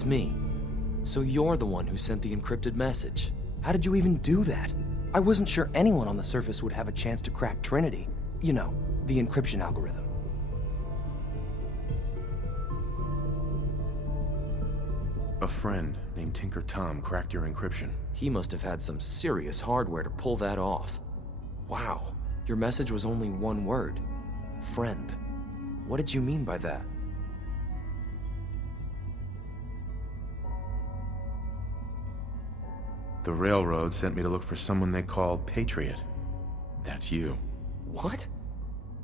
It's me. So you're the one who sent the encrypted message. How did you even do that? I wasn't sure anyone on the surface would have a chance to crack Trinity. You know, the encryption algorithm. A friend named Tinker Tom cracked your encryption. He must have had some serious hardware to pull that off. Wow, your message was only one word. Friend. What did you mean by that? The railroad sent me to look for someone they called Patriot. That's you. What?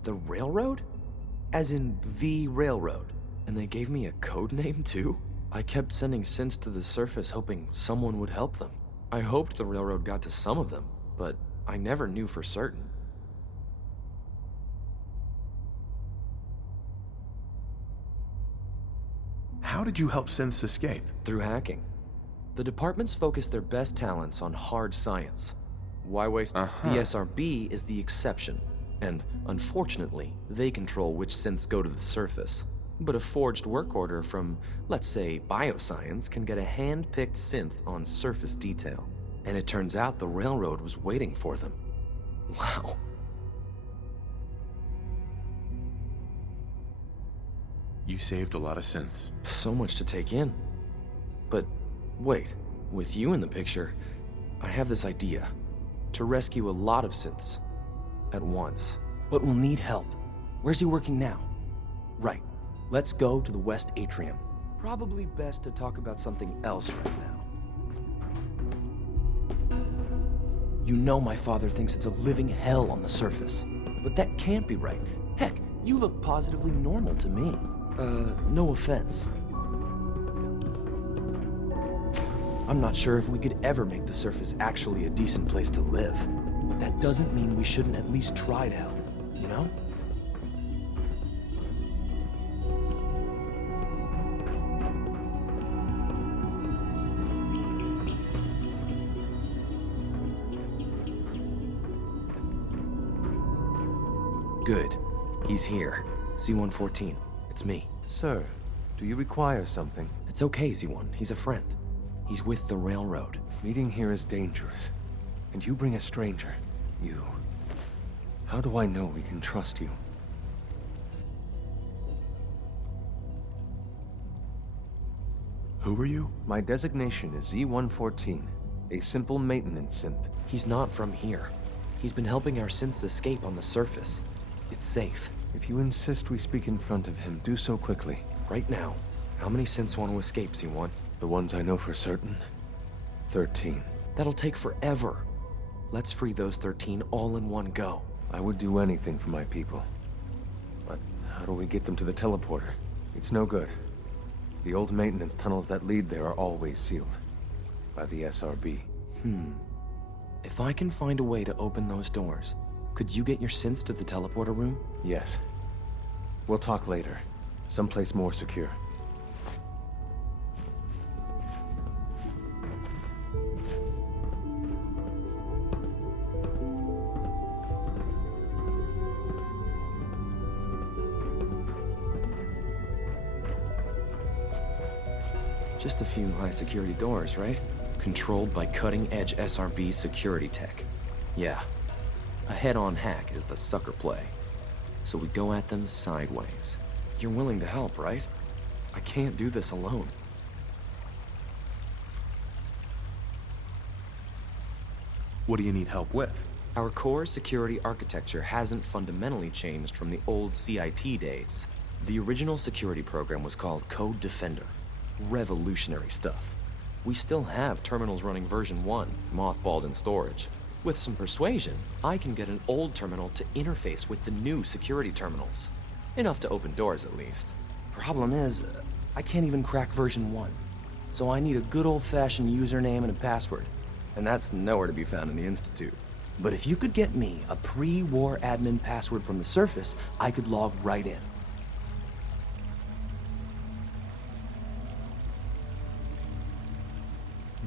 The railroad? As in the railroad? And they gave me a code name too? I kept sending synths to the surface hoping someone would help them. I hoped the railroad got to some of them, but I never knew for certain. How did you help synths escape? Through hacking. The departments focus their best talents on hard science. Why waste? The SRB is the exception, and unfortunately, they control which synths go to the surface. But a forged work order from, let's say, bioscience can get a hand-picked synth on surface detail. And it turns out the railroad was waiting for them. Wow. You saved a lot of synths. So much to take in. But wait, with you in the picture, I have this idea. To rescue a lot of synths at once. But we'll need help. Where's he working now? Right. Let's go to the West Atrium. Probably best to talk about something else right now. You know my father thinks it's a living hell on the surface. But that can't be right. Heck, you look positively normal to me. No offense. I'm not sure if we could ever make the surface actually a decent place to live. But that doesn't mean we shouldn't at least try to help, you know? Good. He's here. Z114. It's me. Sir, do you require something? It's okay, Z1. He's a friend. He's with the railroad. Meeting here is dangerous. And you bring a stranger. You. How do I know we can trust you? Who are you? My designation is Z114, a simple maintenance synth. He's not from here. He's been helping our synths escape on the surface. It's safe. If you insist we speak in front of him, do so quickly. Right now, how many synths want to escape, Z1? The ones I know for certain? 13. That'll take forever. Let's free those 13 all in one go. I would do anything for my people. But how do we get them to the teleporter? It's no good. The old maintenance tunnels that lead there are always sealed. By the SRB. If I can find a way to open those doors, could you get your synths to the teleporter room? Yes. We'll talk later. Someplace more secure. Just a few high-security doors, right? Controlled by cutting-edge SRB security tech. Yeah. A head-on hack is the sucker play. So we go at them sideways. You're willing to help, right? I can't do this alone. What do you need help with? Our core security architecture hasn't fundamentally changed from the old CIT days. The original security program was called Code Defender. Revolutionary stuff. We still have terminals running version 1, mothballed in storage. With some persuasion, I can get an old terminal to interface with the new security terminals. Enough to open doors, at least. Problem is, I can't even crack version 1. So I need a good old-fashioned username and a password. And that's nowhere to be found in the Institute. But if you could get me a pre-war admin password from the surface, I could log right in.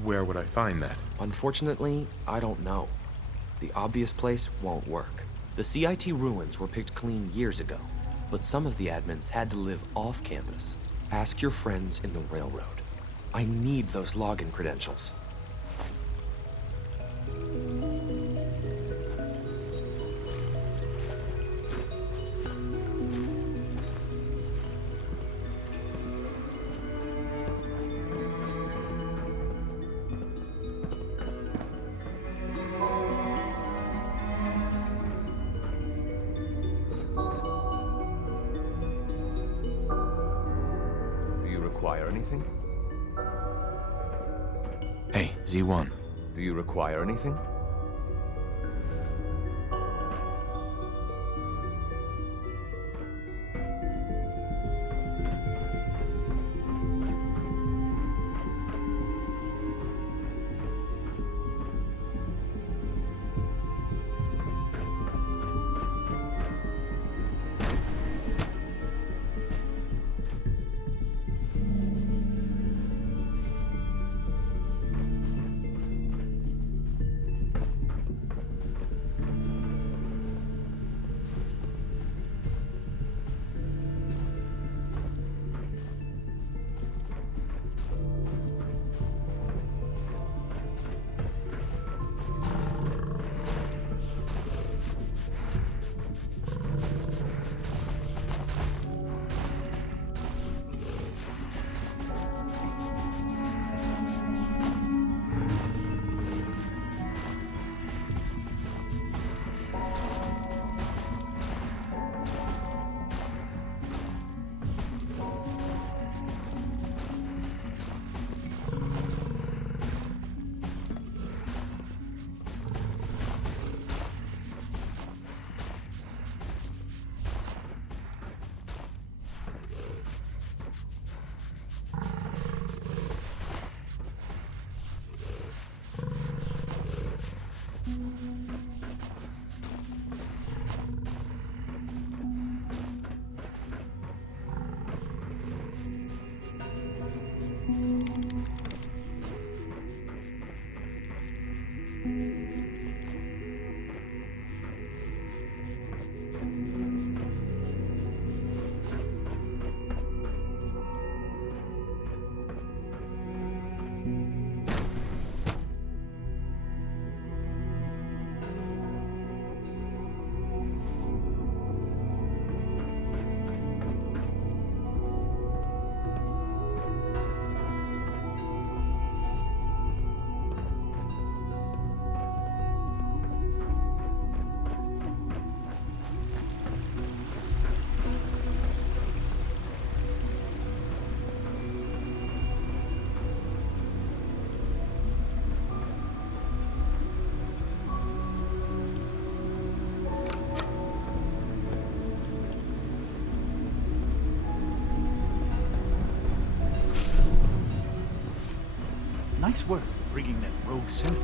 Where would I find that? Unfortunately, I don't know. The obvious place won't work. The CIT ruins were picked clean years ago, but some of the admins had to live off campus. Ask your friends in the railroad. I need those login credentials. Do you require anything? Hey, Z1. Do you require anything? Nice work bringing that rogue symbol.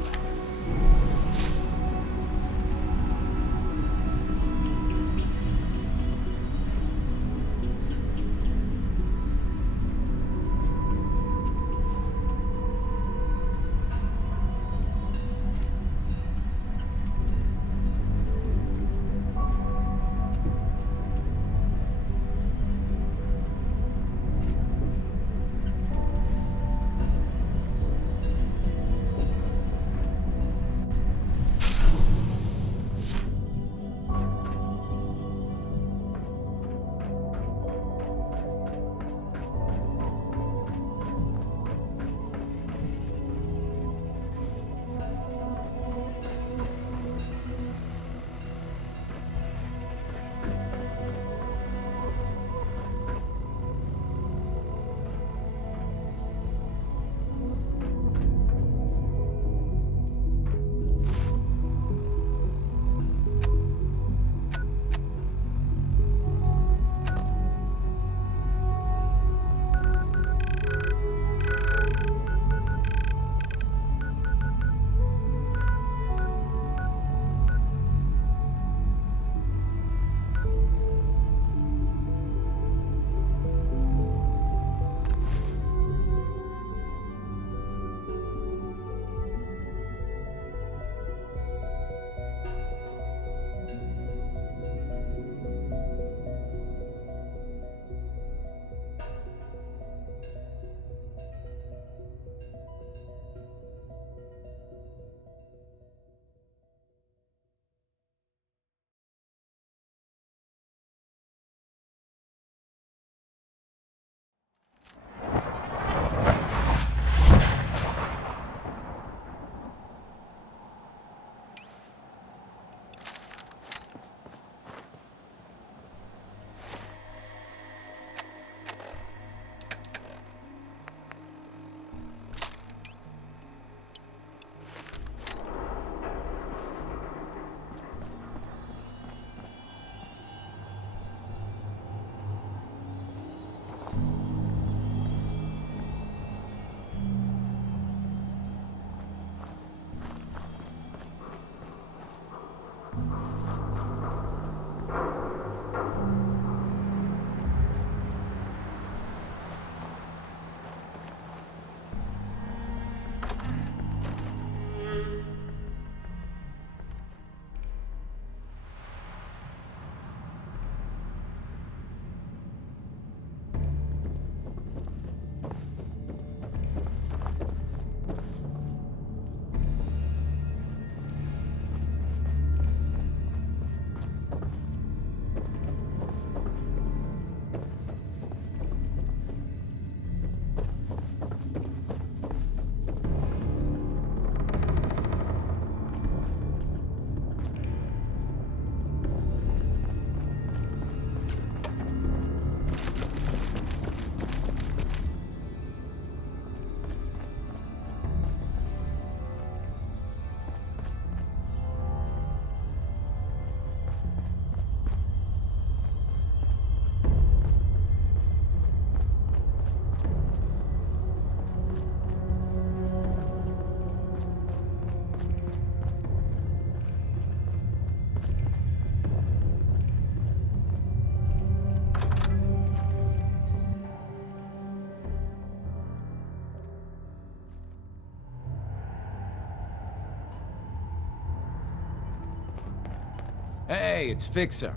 Hey, it's Fixer.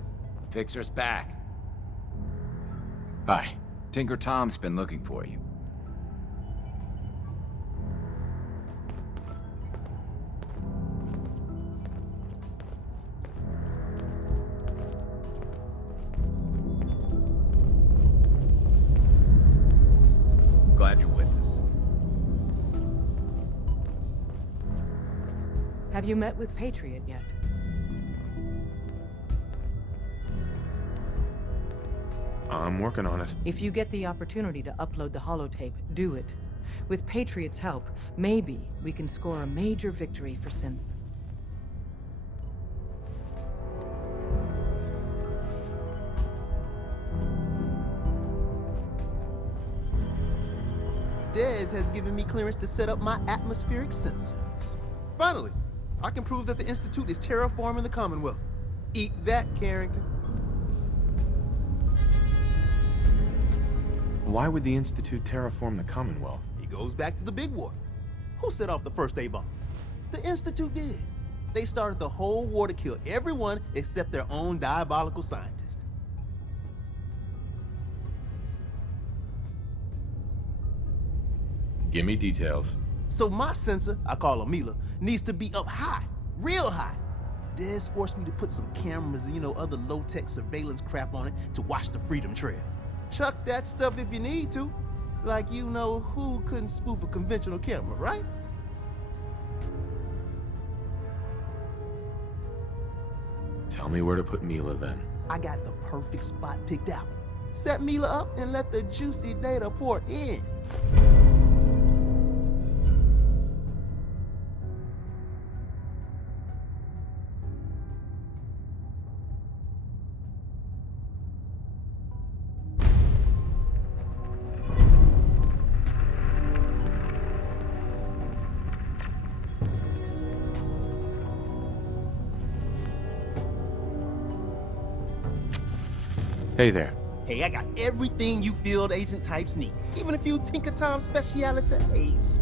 Fixer's back. Hi. Tinker Tom's been looking for you. Glad you're with us. Have you met with Patriot yet? I'm working on it. If you get the opportunity to upload the holotape, do it. With Patriot's help, maybe we can score a major victory for Synths. Dez has given me clearance to set up my atmospheric sensors. Finally, I can prove that the Institute is terraforming the Commonwealth. Eat that, Carrington. Why would the Institute terraform the Commonwealth? It goes back to the big war. Who set off the first A-bomb? The Institute did. They started the whole war to kill everyone except their own diabolical scientist. Give me details. So my sensor, I call her Mila, needs to be up high, real high. Dez forced me to put some cameras and, other low-tech surveillance crap on it to watch the Freedom Trail. Chuck that stuff if you need to. Like who couldn't spoof a conventional camera, right? Tell me where to put Mila then. I got the perfect spot picked out. Set Mila up and let the juicy data pour in. Hey there. Hey, I got everything you field agent types need, even a few Tinker Tom specialities.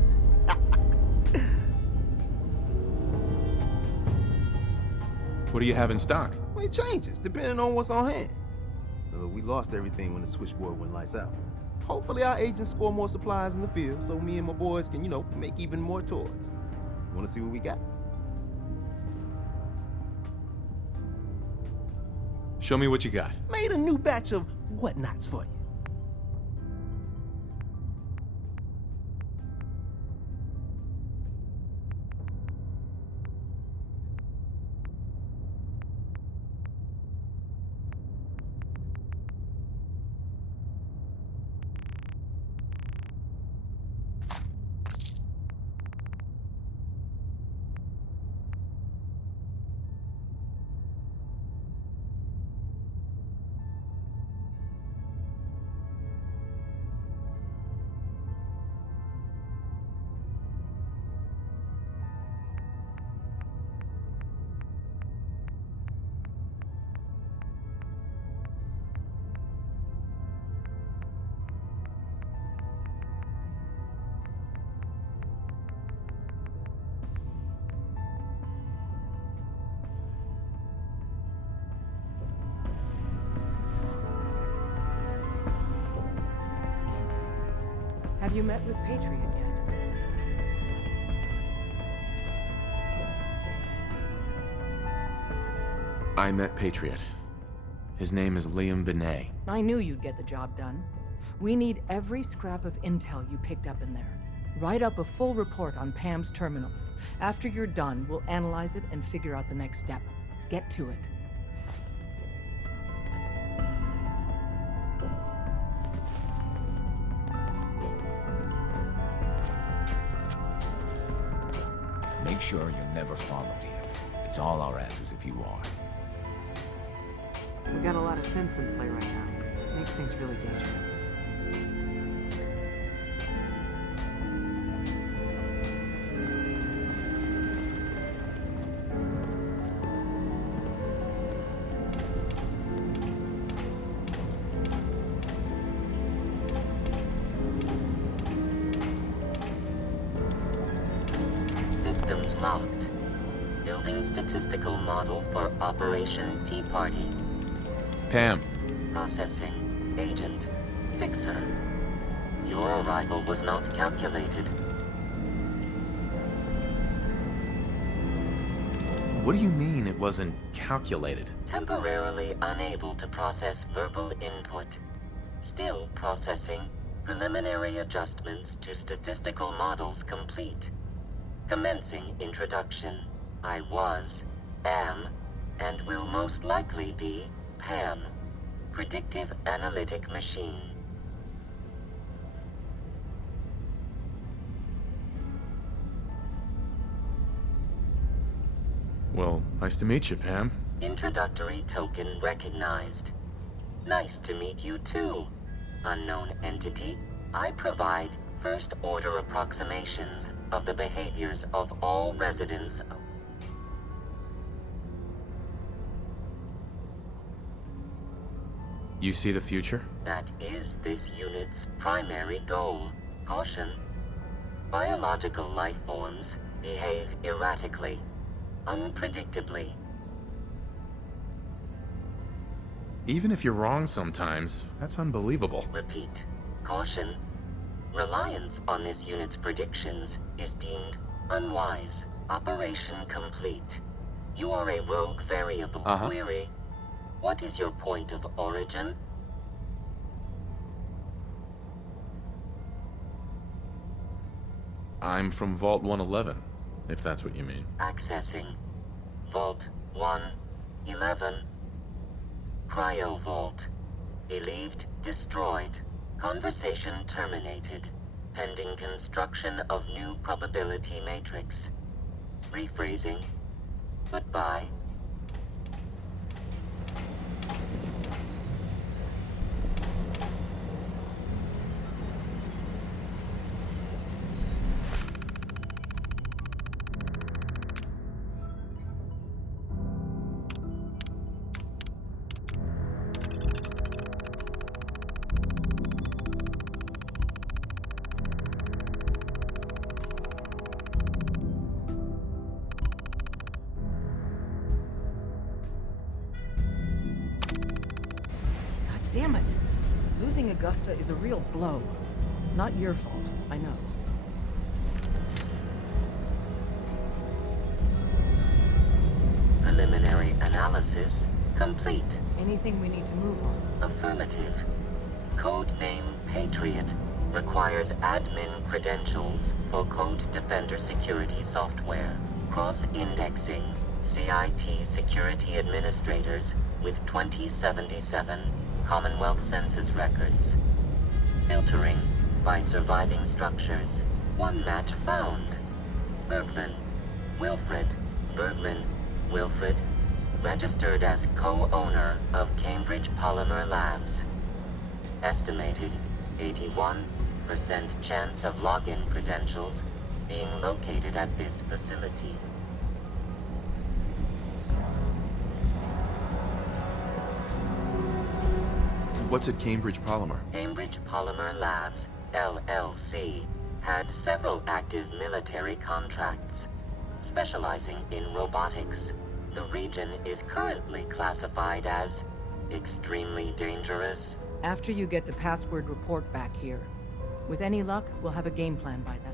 What do you have in stock? Well, it changes depending on what's on hand. We lost everything when the switchboard went lights out. Hopefully our agents score more supplies in the field so me and my boys can, make even more toys. Wanna see what we got? Show me what you got. Made a new batch of whatnots for you. Have you met with Patriot yet? I met Patriot. His name is Liam Benet. I knew you'd get the job done. We need every scrap of intel you picked up in there. Write up a full report on Pam's terminal. After you're done, we'll analyze it and figure out the next step. Get to it. Make sure you're never followed here. It's all our asses if you are. We got a lot of sense in play right now. Makes things really dangerous. Systems locked. Building statistical model for Operation Tea Party. Pam, Processing. Agent. Fixer. Your arrival was not calculated. what do you mean it wasn't calculated? Temporarily unable to process verbal input. Still processing. Preliminary adjustments to statistical models complete. Commencing introduction. I was, am, and will most likely be Pam. Predictive analytic machine. Well, nice to meet you, Pam. Introductory token recognized. Nice to meet you too, unknown entity. I provide first-order approximations of the behaviors of all residents. You see the future? That is this unit's primary goal. Caution. Biological life forms behave erratically, unpredictably. Even if you're wrong sometimes, that's unbelievable. Repeat. Caution. Reliance on this unit's predictions is deemed unwise. Operation complete. You are a rogue variable. Query. What is your point of origin? I'm from Vault 111, if that's what you mean. Accessing. Vault 111. Cryo Vault. Believed destroyed. Conversation terminated. Pending construction of new probability matrix. Rephrasing. Goodbye. Damn it! Losing Augusta is a real blow. Not your fault, I know. Preliminary analysis complete. Anything we need to move on? Affirmative. Codename Patriot requires admin credentials for Code Defender security software. Cross-indexing CIT security administrators with 2077 Commonwealth Census records. Filtering by surviving structures. One match found. Bergman. Wilfred. Bergman. Wilfred. Registered as co-owner of Cambridge Polymer Labs. Estimated 81% chance of login credentials being located at this facility. What's at Cambridge Polymer? Cambridge Polymer Labs, LLC, had several active military contracts, specializing in robotics. The region is currently classified as extremely dangerous. After you get the password report back here. With any luck, we'll have a game plan by then.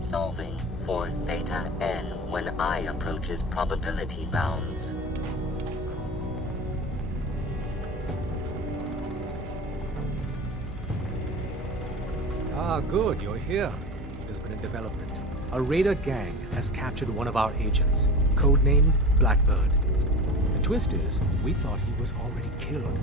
Solving for theta n when I approaches probability bounds. Ah, good, you're here. There's been a development. A raider gang has captured one of our agents, codenamed Blackbird. The twist is, we thought he was already killed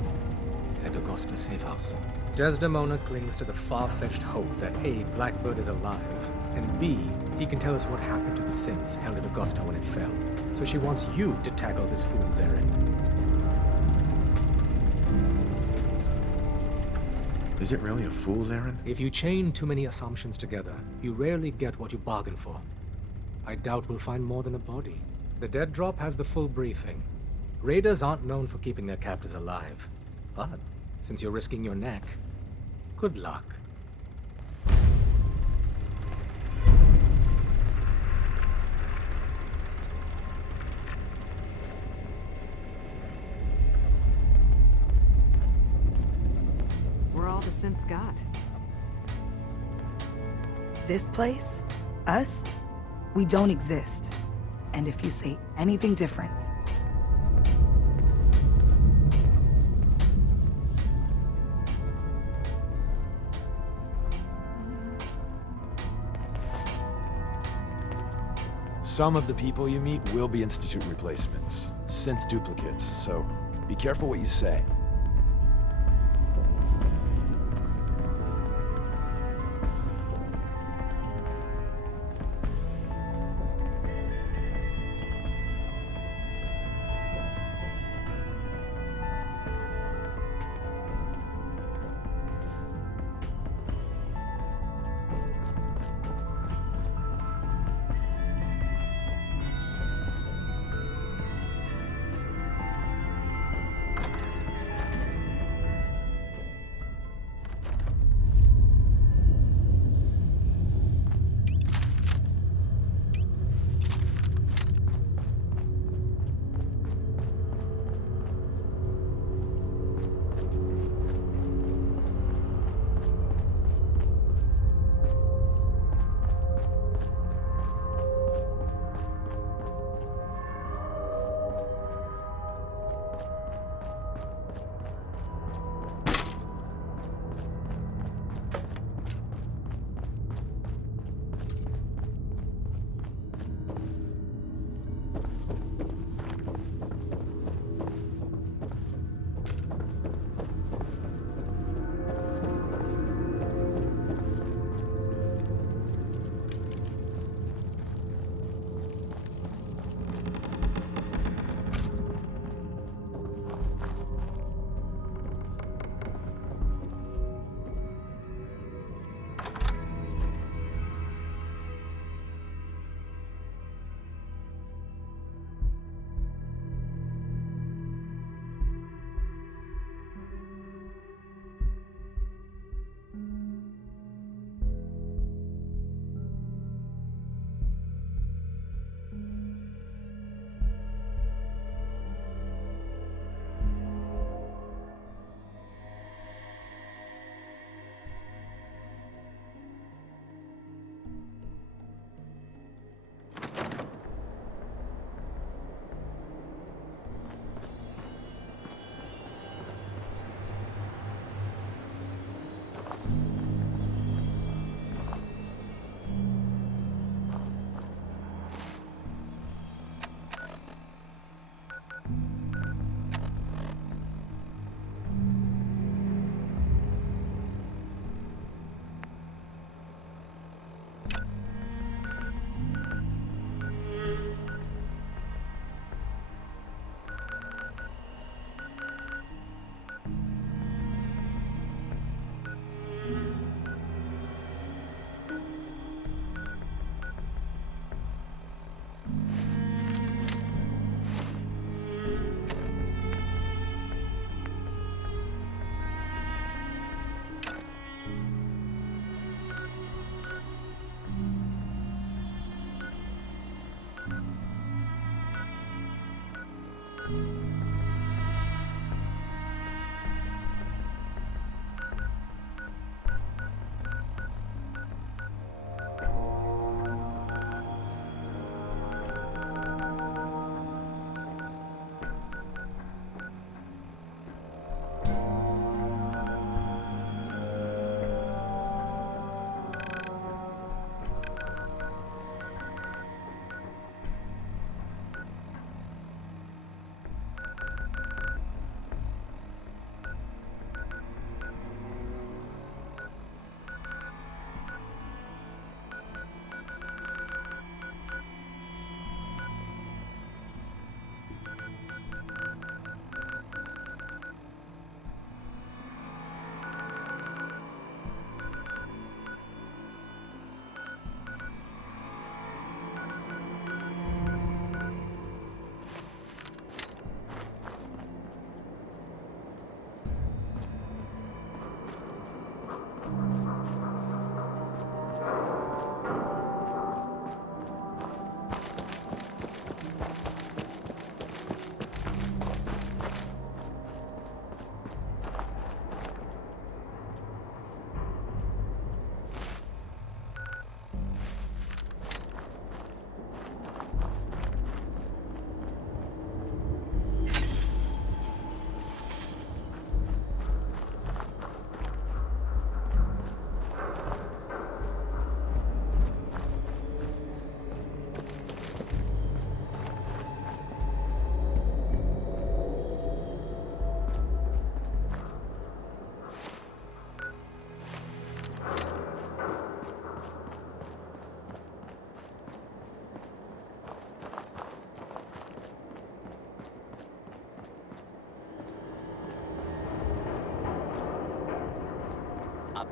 at Augusta Safe House. Desdemona clings to the far-fetched hope that A, Blackbird is alive, and B, he can tell us what happened to the synths held at Augusta when it fell. So she wants you to tackle this fool's errand. Is it really a fool's errand? If you chain too many assumptions together, you rarely get what you bargain for. I doubt we'll find more than a body. The dead drop has the full briefing. Raiders aren't known for keeping their captives alive. But since you're risking your neck, good luck. We're all the synths got. This place? Us? We don't exist. And if you say anything different... Some of the people you meet will be Institute replacements, synth duplicates, so be careful what you say.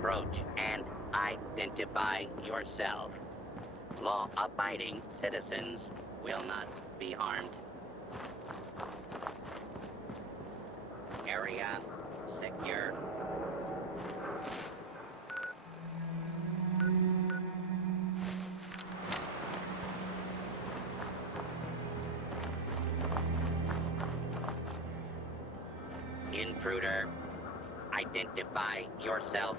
approach and identify yourself. Law-abiding citizens will not be harmed. Area secure. Intruder, identify yourself.